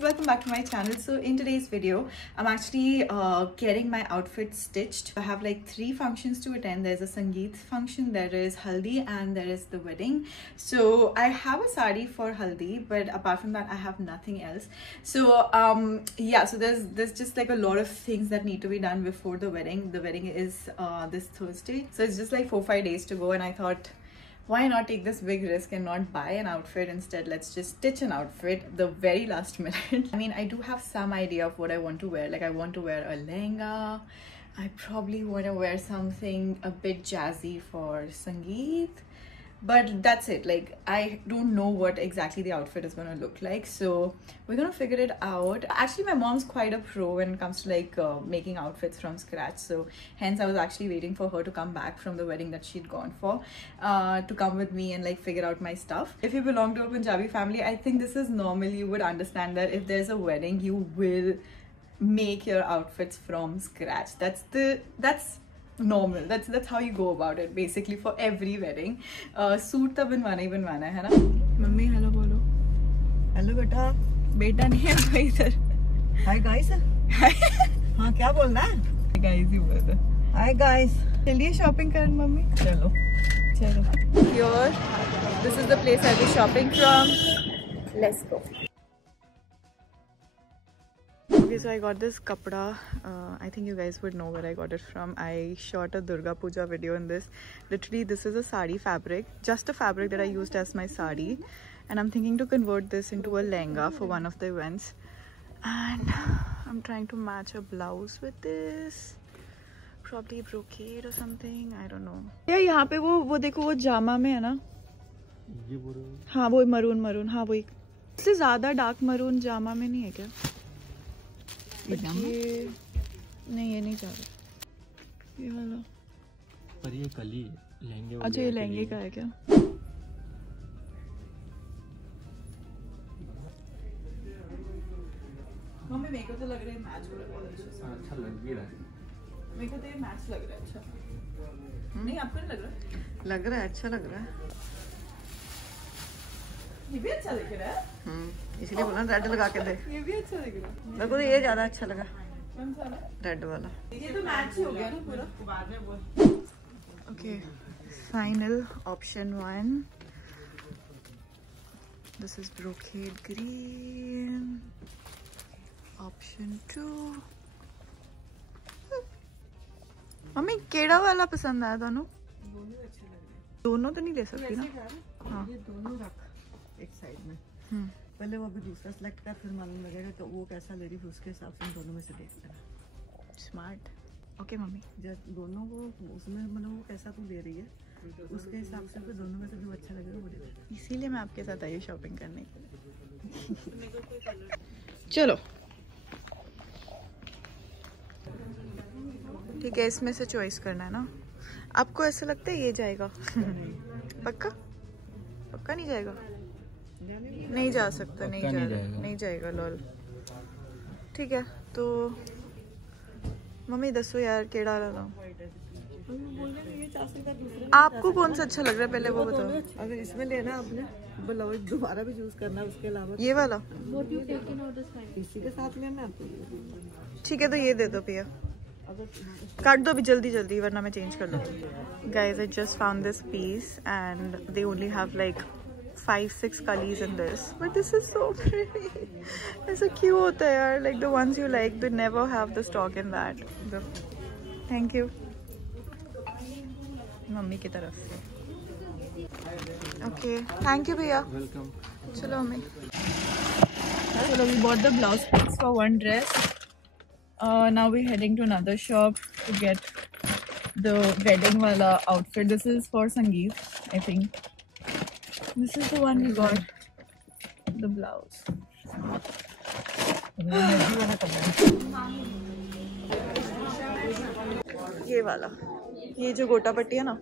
Welcome back to my channel. So in today's video I'm actually getting my outfit stitched. I have like 3 functions to attend. There's a Sangeet function, there is Haldi, and there is the wedding. So I have a sari for Haldi, but apart from that I have nothing else. So yeah, so there's just like a lot of things that need to be done before the wedding. The wedding is this Thursday, so it's just like 4-5 days to go, and I thought, why not take this big risk and not buy an outfit? Instead, let's just stitch an outfit the very last minute. I mean, I do have some idea of what I want to wear. Like, I want to wear a lehenga. I probably want to wear something a bit jazzy for Sangeet. But that's it. Like, I don't know what exactly the outfit is going to look like, so we're going to figure it out. Actually, my mom's quite a pro when it comes to like making outfits from scratch, so hence I was actually waiting for her to come back from the wedding that she'd gone for, to come with me and like figure out my stuff. If you belong to a Punjabi family, I think this is normal. You would understand that if there's a wedding, you will make your outfits from scratch. That's normal. That's how you go about it basically for every wedding. Suit तो बनवाना ही बनवाना है ना. Mummy hello बोलो. Hello बेटा. बेटा नहीं है भाई इधर. Hi guys. हाँ क्या बोलना है? गाइस ही बोलते. Hi guys. चलिए शॉपिंग करने मम्मी. चलो. Here, this is the place I'll be shopping from. Let's go. Okay, so I got this kapda. I think you guys would know where I got it from. I shot a Durga Puja video in this. Literally, this is a sari fabric, just a fabric that I used as my sari, and I'm thinking to convert this into a lehenga for one of the events. And I'm trying to match a blouse with this, probably brocade or something. I don't know. Yeah, यहाँ पे वो देखो वो जामा में है ना? हाँ वो मरून हाँ वही. इससे ज़्यादा डार्क मरून जामा में नहीं है क्या? ये नहीं, ये नहीं जा रहा. ये वाला पर ये कली लहंगे. अच्छा ये लहंगे का है क्या? मम्मी मेरे को तो लग रहा है मैच हो रहा है. अच्छा लग भी रहा है. मेरे को तो ये मैच लग रहा है. अच्छा नहीं, आपको नहीं लग रहा? लग रहा है, अच्छा लग रहा है. ये भी अच्छा लग रहा है. इसलिए बोला रेड लगा के देख. ये भी अच्छा लग रहा है. मेरे को तो ये ज्यादा अच्छा लगा. कौन सा? रेड वाला. ये तो मैच हो गया ना पूरा. Okay, final option 1. This is brocade green. Option 2. Mummy केड़ा वाला पसंद आया दोनों? दोनों अच्छे लग रहे हैं. दोनों तो नहीं ले सकती ना. हाँ ये दोनों रख एक साइड में. पहले वो अभी दूसरा सेलेक्ट कर, फिर मालूम लगेगा कि वो कैसा ले रही है, उसके हिसाब से दोनों में से देख लेना. स्मार्ट. Okay mummy. जब दोनों को उसमें मतलब वो कैसा तू ले रही है उसके हिसाब से फिर दोनों में से जो अच्छा लगेगा वो ले लेना. इसीलिए मैं आपके साथ आई शॉपिंग करने के लिए. चलो ठीक है, इसमें से चॉइस करना है ना. आपको ऐसा लगता है ये जाएगा? पक्का पक्का नहीं जाएगा? नहीं जा सकता. नहीं जाएगा लॉल. ठीक है तो मम्मी दसो यार केड़ा लगा. आपको कौन सा अच्छा लग रहा है पहले वो बताओ. अगर इसमें लेना आपने ब्लाउज दोबारा भी यूज करना उसके अलावा ये वाला इसी के साथ लेना आपको. ठीक है तो ये दे दो भैया. काट दो अभी जल्दी वरना मैं चेंज कर लूँगी. Guys, I just found this piece and they only have like 5-6 colors in this, but this is so pretty. ऐसा क्यों होता है यार? Like the ones you like, they never have the stock in that. Thank you. Mummy की तरफ से. Okay, thank you भैया. Welcome. चलो मम्मी. चलो we bought the blouse piece for one dress. Now we're heading to another shop to get the wedding wala outfit. This is for Sangeet, I think. This is the one we got. The blouse. ये वाला, ये जो गोटा पट्टी है ना.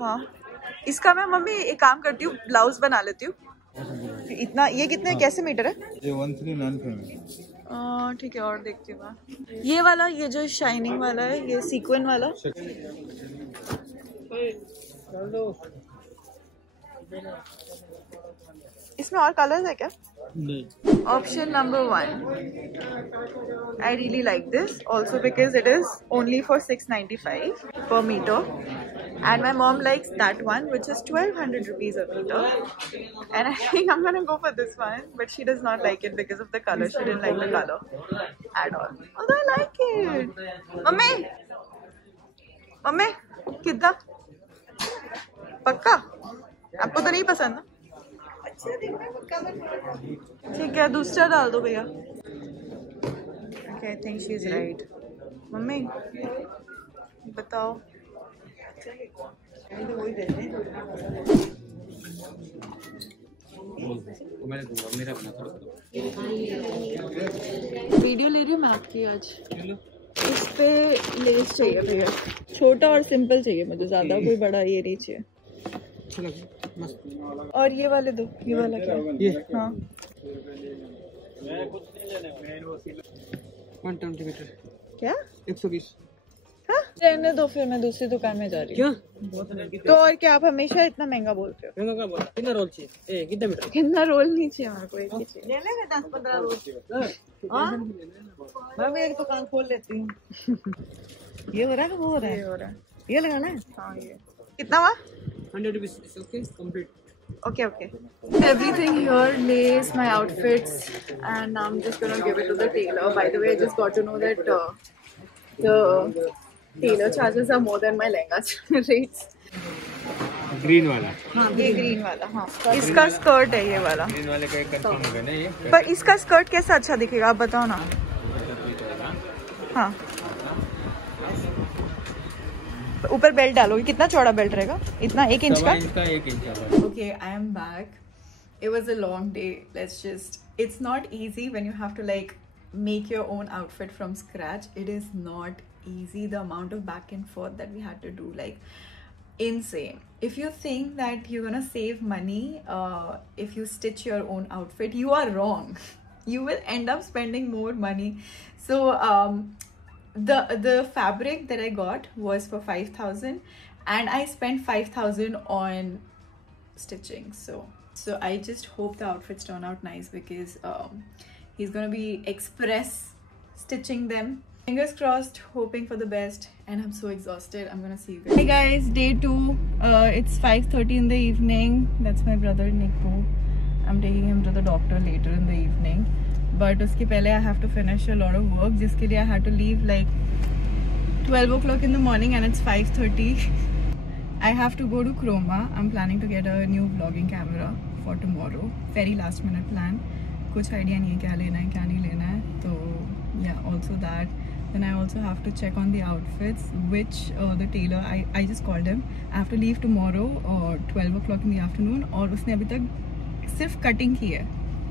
हाँ इसका मैं मम्मी एक काम करती हूँ, ब्लाउज बना लेती हूँ. इतना ये कितने कैसे मीटर है? ये 1395 है। ठीक है, और देखती हूँ मैं। ये वाला, ये जो शाइनिंग वाला है, ये सीक्वेंट वाला। इसमें और कलर्स है क्या? नहीं। Option number 1. I really like this also because it is only for 695 per meter, and my mom likes that one, which is 1200 rupees a meter, and I think I'm gonna go for this one, but she does not like it because of the color. She didn't like the color at all, although I like it. Mummy कितना पक्का? आपको तो नहीं पसंद ना? ठीक है, दूसरा डाल दो भैया। Okay, I think she's right. Mummy बताओ। मैंने दूंगा, मेरा बना था। वीडियो ले रही हूँ मैं आपकी आज। इस पे लेस चाहिए भैया, छोटा और सिंपल चाहिए मुझे, ज्यादा कोई बड़ा ये नहीं चाहिए। और ये वाले दो, ये वाला क्या? ये हाँ 120 मीटर क्या? 120। हाँ रहने दो, फिर मैं दूसरी दुकान में जा रही हूँ। तो और क्या, आप हमेशा इतना महंगा बोलते हो? महंगा क्या बोला? कितना रोल चाहिए? कितना मीटर? कितना रोल नहीं चाहिए हमारे को, एक ही चाहिए। ले लेंगे 10-15 रोज। मैं भी एक दुकान खोल लेती हूँ। ये हो रहा है कि वो हो रहा ये है? हो रहा है। ये लगाना है? हाँ ये कितना हुआ? 100 rupees. Okay, complete. Okay, okay. Everything here, lace, my outfits, and I'm just gonna give it to the tailor. By the way, I just got to know that the tailor charges are more than my lehenga rates. Green वाला। हाँ ये green वाला, हाँ इसका skirt है ये वाला। Green वाले का एक कंफर्म हो गया ना ये। पर इसका स्कर्ट कैसा अच्छा दिखेगा आप बताओ ना। हाँ ऊपर बेल्ट डालोगे, कितना चौड़ा बेल्ट रहेगा? इतना 1 इंच का? 1 inch. Okay, I am back. It was a long day. It's not easy when you have to like make your own outfit from scratch. It is not easy. The amount of back and forth that we had to do, like insane. If you think that you're gonna save money if you stitch your own outfit, you are wrong. You will end up spending more money. So the fabric that I got was for 5,000 and I spent 5,000 on stitching. So I just hope the outfits turn out nice because he's gonna be express stitching them. Fingers crossed, hoping for the best, and I'm so exhausted. I'm gonna see you guys. Hey guys, day 2. It's 5:30 in the evening. That's my brother Nico. I'm taking him to the doctor later in the evening. But uske pehle I have to finish a lot of work. Jiske liye I had to leave like 12 o'clock in the morning and it's 5:30. I have to go to Chroma. I'm planning to get a new vlogging camera for tomorrow. Very last minute plan. Kuch idea nahi hai kya lena hai, kya nahi lena hai. So yeah, also that. Then I also have to check on the outfits, which the tailor, I just called him. I have to leave tomorrow 12 o'clock in the afternoon. और उसने अभी तक सिर्फ cutting की है,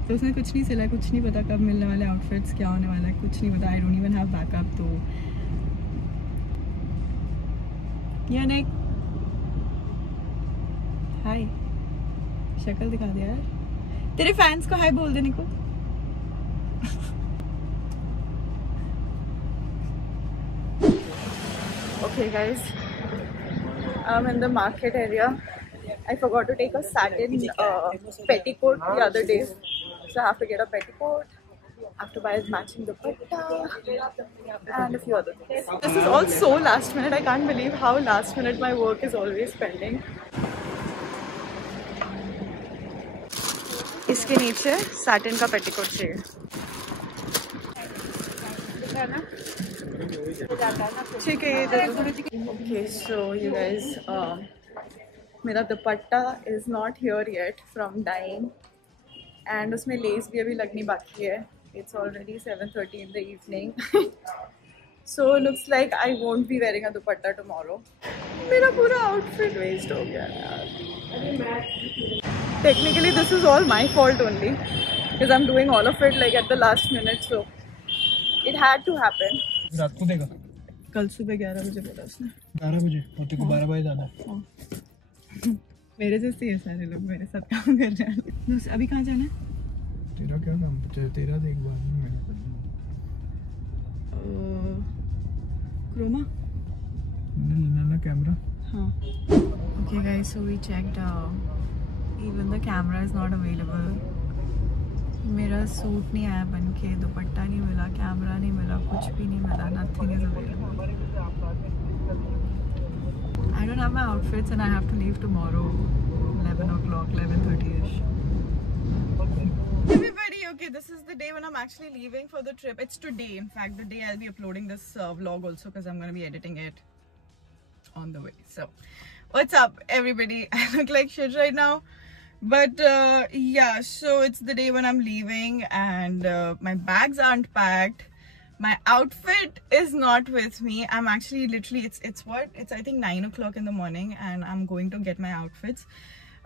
तो उसने कुछ नहीं सिला, कुछ नहीं पता कब मिलने वाले आउटफिट्स, क्या होने वाला है, कुछ नहीं पता. I don't even have backup. तो यानी हाय, शक्ल दिखा दे यार, तेरे फैंस को हाय बोल दे निको. Okay guys, I'm in the market area. I forgot to take a satin petticoat the other day, so I have to get a petticoat. I have to buy a matching dupatta and a few other things. This is all so last minute. I can't believe how last minute my work is always pending. इसके नीचे satin का petticoat चाहिए. ठीक है. Okay, so you guys, मेरा दुपट्टा is not here yet from dyeing, and उसमें lace भी अभी लगनी बाकी है. It's already 7:30 in the evening. So looks like I won't be wearing a dupatta tomorrow. मेरा पूरा outfit waste हो गया यार. Technically this is all my fault only because I'm doing all of it like at the last minute, so it had to happen. रात को देगा कल सुबह 11 बजे बोला उसने. 12 बजे और तेरे को 12 बजे जाना है. मेरे जैसे ये सारे लोग मेरे साथ काम कर रहे हैं। अभी कहाँ जाना है? तेरा क्या काम? तेरा देख बाद में मेरा क्रोमा लेना ना कैमरा। हाँ। Okay guys, so we checked even the camera is not available. मेरा सूट नहीं आया बन के, दुपट्टा नहीं मिला, कैमरा नहीं मिला, कुछ भी नहीं मिला, nothing is available. I don't have my outfits and I have to leave tomorrow 11 o'clock, 11:30ish. Everybody, okay, this is the day when I'm actually leaving for the trip. It's today, in fact, the day I'll be uploading this vlog also, because I'm going to be editing it on the way. So what's up everybody? I look like shit right now, but yeah, so it's the day when I'm leaving and my bags aren't packed, my outfit is not with me. I'm actually literally it's I think 9 o'clock in the morning and I'm going to get my outfits.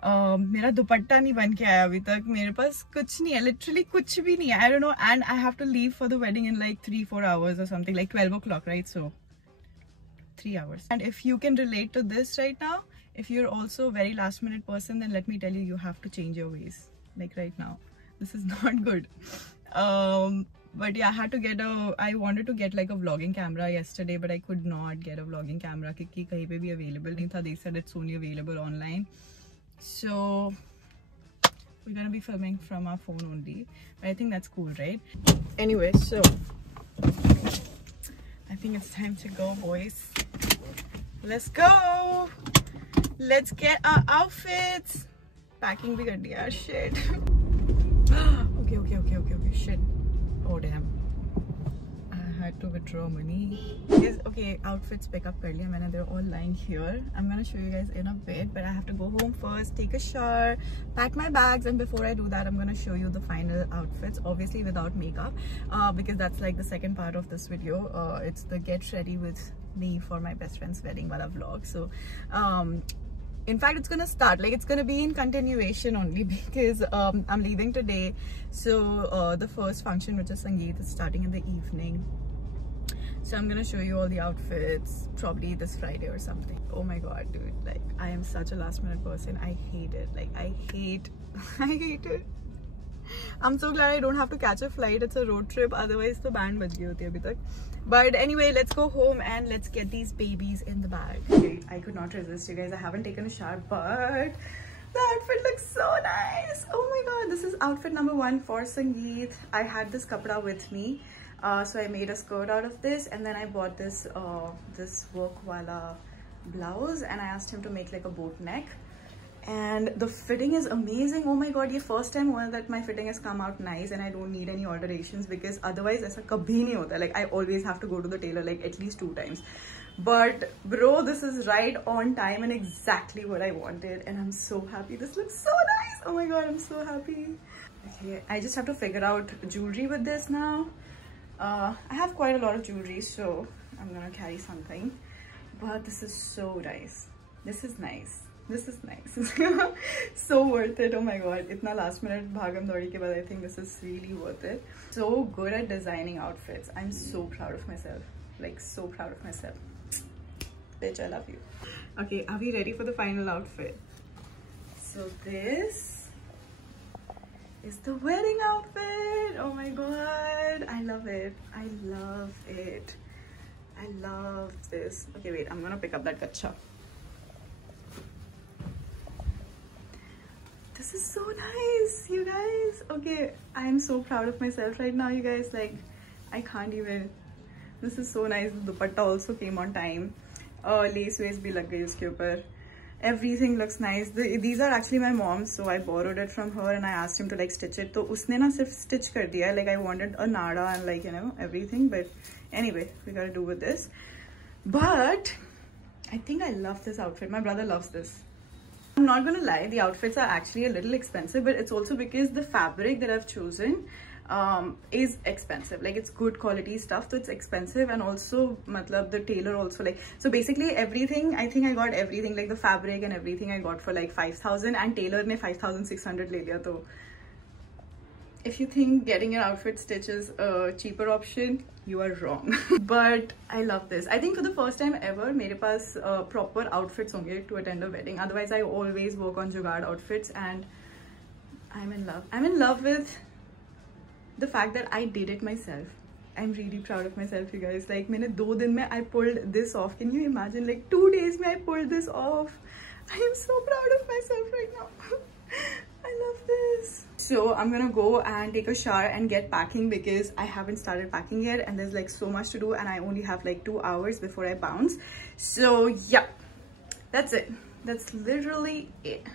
मेरा दुपट्टा नहीं बन के आया अभी तक, मेरे पास कुछ नहीं है, literally कुछ भी नहीं है. I don't know, and I have to leave for the wedding in like 3-4 hours or something, like 12 o'clock, right? So 3 hours. And if you can relate to this right now, if you're also a very last minute person, then let me tell you, you have to change your ways. Like right now, this is not good. But yeah, I wanted to get like a vlogging camera yesterday, but I could not get a vlogging camera because kahin pe bhi available nahi tha. They said it's only available online. So we're gonna be filming from our phone only. But I think that's cool, right? Anyway, so I think it's time to go, boys. Let's go. Let's get our outfits. Packing bhi kar diya, shit. Okay, shit. Oh damn. I had to withdraw money. Okay, outfits pick up kar liya maine. They're all lying here. I'm gonna show you guys in a bit, but I have to go home first, take a shower, pack my bags, and before I do that, I'm gonna show you the final outfits, obviously without makeup, because that's like the second part of this video. It's the get ready with me for my best friend's wedding wala vlog. So in fact, it's gonna start, like it's gonna be in continuation only because I'm leaving today. So the first function, which is Sangeet, is starting in the evening. So I'm gonna show you all the outfits probably this Friday or something. Oh my god, dude, like I am such a last minute person. I hate it. Like I hate it. I'm so glad I don't have to catch a flight. It's a road trip, otherwise the band baj gayi hoti abhi tak. But anyway, let's go home and let's get these babies in the bag. Okay, I could not resist, you guys. I haven't taken a shower, but the outfit looks so nice. Oh my god, this is outfit number 1 for Sangeet. I had this kapda with me, so I made a skirt out of this, and then I bought this this work wala blouse, and I asked him to make like a boat neck. And the fitting is amazing. Oh my god, ये first time हुआ that my fitting has come out nice and I don't need any alterations, because otherwise ऐसा कभी नहीं होता. Like I always have to go to the tailor like at least 2 times. But bro, this is right on time and exactly what I wanted, and I'm so happy. This looks so nice. Oh my god, I'm so happy. Okay, I just have to figure out jewelry with this now. I have quite a lot of jewelry, so I'm gonna carry something. But this is so nice. This is nice. This is nice. So worth it. Oh my god, itna last minute bhagam dodi ke baad, I think this is really worth it. So good at designing outfits. I'm so proud of myself. Like so proud of myself. Bitch, I love you. Okay, are we ready for the final outfit? So this is the wedding outfit. Oh my god, I love it. I love it. I love this. Okay, wait, I'm gonna pick up that kacha. This is so nice, you guys. Okay, I'm so proud of myself right now, you guys. Like, I can't even. This is so nice. The dupatta also came on time. Lace waist bhi lag gayi uske upar. Everything looks nice. These are actually my mom's, so I borrowed it from her and I asked him to like stitch it. So usne na sirf stitch kar diya. Like I wanted a nada and like, you know, everything. But anyway, we gotta do with this. But I think I love this outfit. My brother loves this. I'm not gonna lie, the outfits are actually a little expensive, but it's also because the fabric that I've chosen is expensive. Like it's good quality stuff, so it's expensive. And also matlab the tailor also, like, so basically everything, I think I got everything, like the fabric and everything I got for like 5,000, and tailor ne 5,600 le liya. So if you think getting your outfit stitched is a cheaper option, you are wrong. But I love this. I think for the first time ever मेरे पास proper outfits होंगे to attend a wedding. Otherwise I always work on जुगाड़ outfits, and I'm in love. I'm in love with the fact that I did it myself. I'm really proud of myself, you guys. Like मैंने 2 दिन में I pulled this off. Can you imagine? Like 2 days में I pulled this off. I am so proud of myself right now. I love this. So I'm gonna go and take a shower and get packing because I haven't started packing yet, and there's like so much to do, and I only have like 2 hours before I bounce. So yeah, that's it. That's literally it.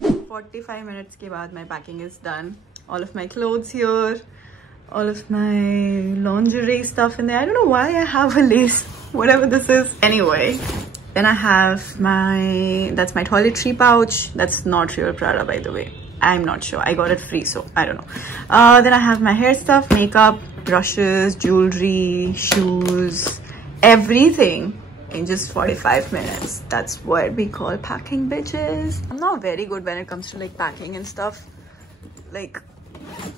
For 45 minutes के बाद my packing is done. All of my clothes here, all of my lingerie stuff in there. I don't know why I have a lace, whatever this is. Anyway, then I have that's my toiletry pouch. That's not real Prada, by the way. I'm not sure. I got it free, so I don't know. Then I have my hair stuff, makeup, brushes, jewelry, shoes, everything in just 45 minutes. That's what we call packing, bitches. I'm not very good when it comes to like packing and stuff. Like,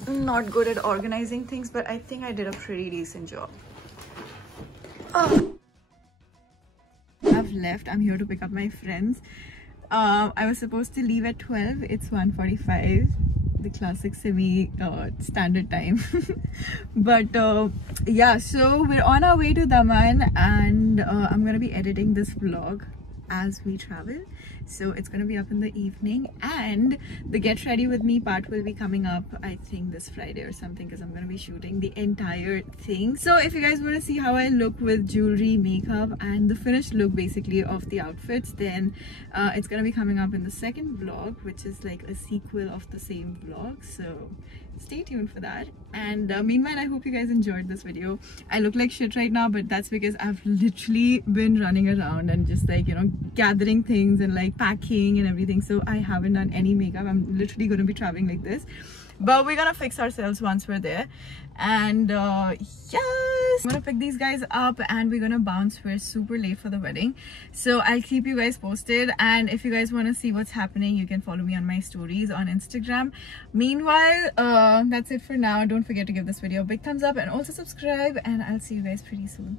not good at organizing things, but I think I did a pretty decent job. I've left. I'm here to pick up my friends. I was supposed to leave at 12. It's 1:45, the classic semi standard time. But yeah, so we're on our way to Daman, and I'm gonna be editing this vlog as we travel, so it's gonna be up in the evening, and the get ready with me part will be coming up I think this Friday or something, because I'm gonna be shooting the entire thing. So if you guys want to see how I look with jewelry, makeup, and the finished look basically of the outfits, then it's gonna be coming up in the second vlog, which is like a sequel of the same vlog, so stay tuned for that. And meanwhile, I hope you guys enjoyed this video. I look like shit right now, but that's because I've literally been running around and just like, you know, gathering things and like packing and everything, so I haven't done any makeup. I'm literally going to be traveling like this, but we're gonna fix ourselves once we're there. And yes, I'm gonna pick these guys up and we're gonna bounce. We're super late for the wedding, so I'll keep you guys posted. And if you guys want to see what's happening, you can follow me on my stories on Instagram. Meanwhile, that's it for now. Don't forget to give this video a big thumbs up and also subscribe, and I'll see you guys pretty soon.